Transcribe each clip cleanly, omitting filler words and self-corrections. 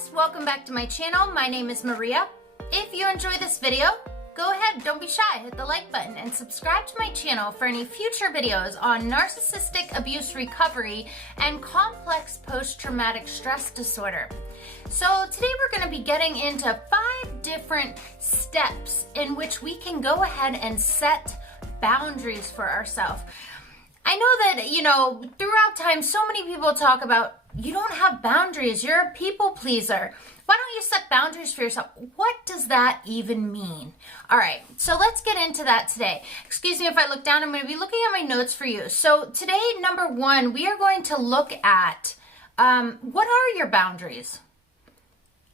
guys, welcome back to my channel. My name is Maria. If you enjoy this video, go ahead, don't be shy, hit the like button and subscribe to my channel for any future videos on narcissistic abuse recovery and complex post-traumatic stress disorder. So today we're going to be getting into 5 different steps in which we can go ahead and set boundaries for ourselves. I know that, throughout time, so many people talk about you don't have boundaries, you're a people pleaser. Why don't you set boundaries for yourself? What does that even mean? All right, so let's get into that today. Excuse me if I look down, I'm going to be looking at my notes for you. So today, number 1, we are going to look at what are your boundaries?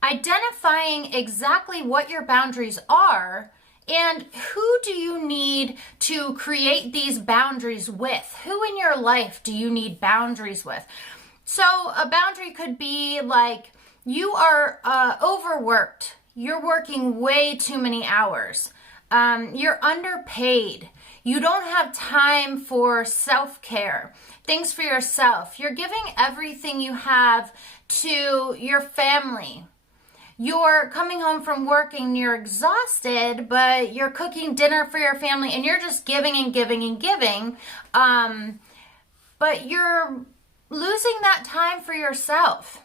Identifying exactly what your boundaries are. And who do you need to create these boundaries with? Who in your life do you need boundaries with? So a boundary could be like you are overworked. You're working way too many hours. You're underpaid. You don't have time for self-care, things for yourself. You're giving everything you have to your family. You're coming home from work and you're exhausted, but you're cooking dinner for your family and you're just giving and giving and giving. But you're losing that time for yourself.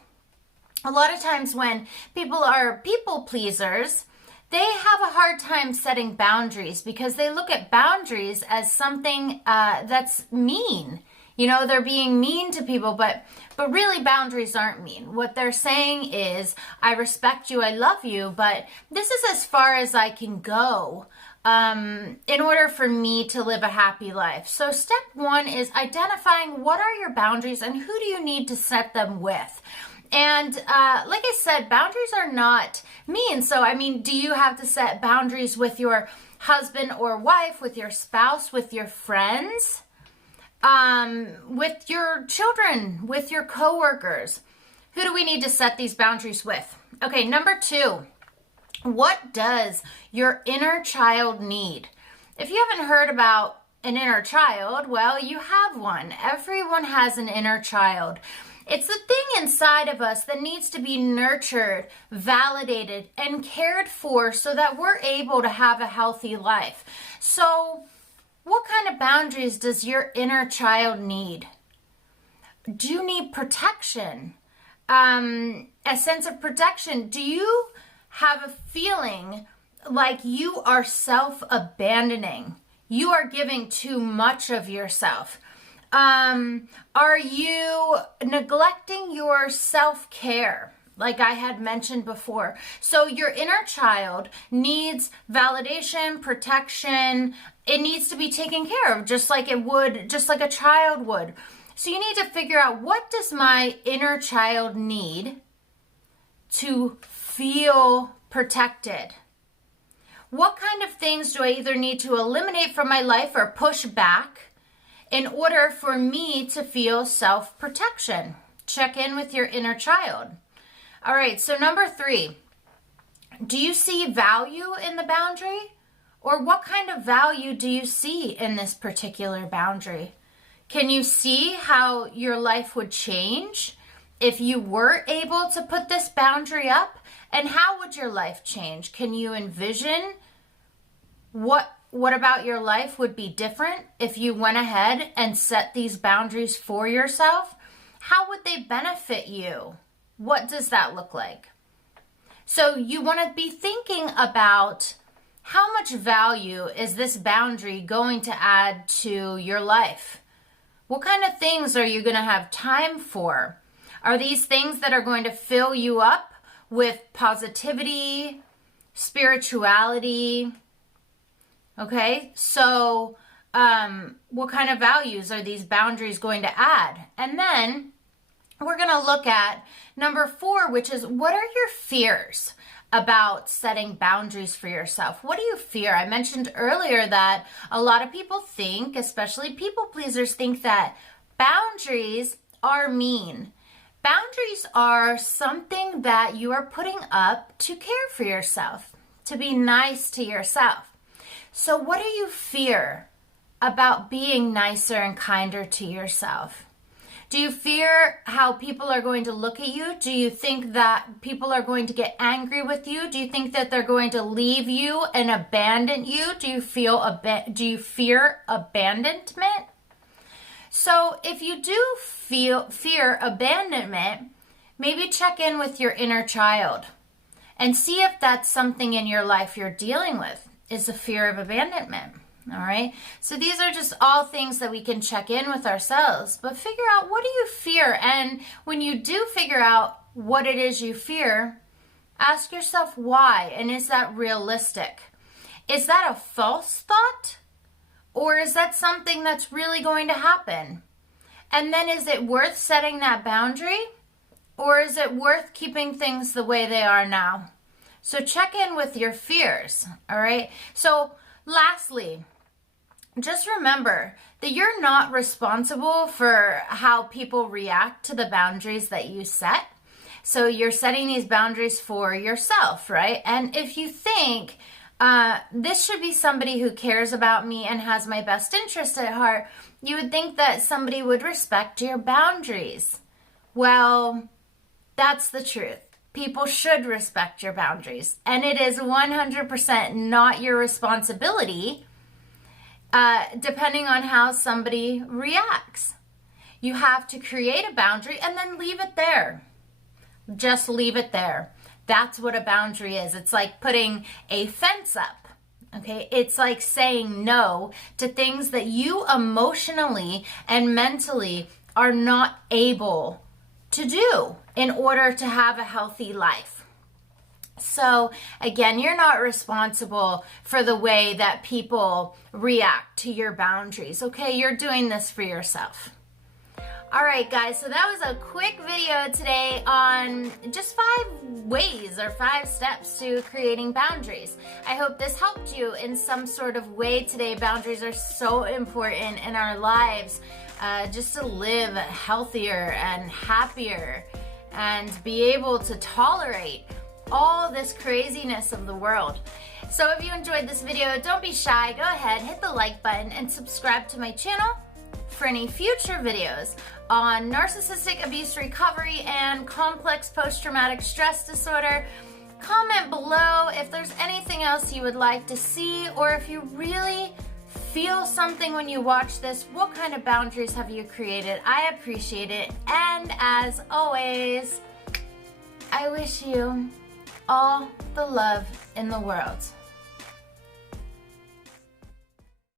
A lot of times when people are people pleasers, they have a hard time setting boundaries because they look at boundaries as something that's mean. They're being mean to people, but really boundaries aren't mean. What they're saying is, I respect you, I love you, but this is as far as I can go in order for me to live a happy life. So step 1 is identifying what are your boundaries and who do you need to set them with. And like I said, boundaries are not mean. So, do you have to set boundaries with your husband or wife, with your spouse, with your friends? With your children, with your coworkers? Who do we need to set these boundaries with? Okay, number 2, what does your inner child need? If you haven't heard about an inner child, well, you have one. Everyone has an inner child. It's the thing inside of us that needs to be nurtured, validated, and cared for so that we're able to have a healthy life. So, what kind of boundaries does your inner child need? Do you need protection? A sense of protection? Do you have a feeling like you are self-abandoning? You are giving too much of yourself. Are you neglecting your self-care? Like I had mentioned before. So your inner child needs validation, protection. It needs to be taken care of just like a child would. So you need to figure out, what does my inner child need to feel protected? What kind of things do I either need to eliminate from my life or push back in order for me to feel self-protection? Check in with your inner child. All right, so number 3, do you see value in the boundary? Or what kind of value do you see in this particular boundary? Can you see how your life would change if you were able to put this boundary up? And how would your life change? Can you envision what about your life would be different if you went ahead and set these boundaries for yourself? How would they benefit you? What does that look like? So you want to be thinking about, how much value is this boundary going to add to your life? What kind of things are you going to have time for? Are these things that are going to fill you up with positivity, spirituality? Okay, so what kind of values are these boundaries going to add? And then we're going to look at number 4, which is, what are your fears about setting boundaries for yourself? What do you fear? I mentioned earlier that a lot of people think, especially people pleasers, think that boundaries are mean. Boundaries are something that you are putting up to care for yourself, to be nice to yourself. So what do you fear about being nicer and kinder to yourself? Do you fear how people are going to look at you? Do you think that people are going to get angry with you? Do you think that they're going to leave you and abandon you? Do you fear abandonment? So if you do fear abandonment, maybe check in with your inner child and see if that's something in your life you're dealing with, is the fear of abandonment. All right. So these are just all things that we can check in with ourselves, but figure out, what do you fear? And when you do figure out what it is you fear, ask yourself why, and is that realistic? Is that a false thought? Or is that something that's really going to happen? And then is it worth setting that boundary? Or is it worth keeping things the way they are now? So check in with your fears, all right? So lastly, just remember that you're not responsible for how people react to the boundaries that you set. So you're setting these boundaries for yourself, right? And if you think, this should be somebody who cares about me and has my best interest at heart, you would think that somebody would respect your boundaries. Well, that's the truth. People should respect your boundaries, and it is 100% not your responsibility, depending on how somebody reacts. You have to create a boundary and then leave it there. Just leave it there. That's what a boundary is. It's like putting a fence up, okay? It's like saying no to things that you emotionally and mentally are not able to do in order to have a healthy life. So again, you're not responsible for the way that people react to your boundaries, okay? You're doing this for yourself. All right, guys, so that was a quick video today on just 5 ways or 5 steps to creating boundaries. I hope this helped you in some sort of way today. Boundaries are so important in our lives, just to live healthier and happier and be able to tolerate all this craziness of the world. So if you enjoyed this video, don't be shy. Go ahead, hit the like button and subscribe to my channel for any future videos on narcissistic abuse recovery and complex post-traumatic stress disorder. Comment below if there's anything else you would like to see, or if you really feel something when you watch this, what kind of boundaries have you created? I appreciate it. And as always, I wish you all the love in the world.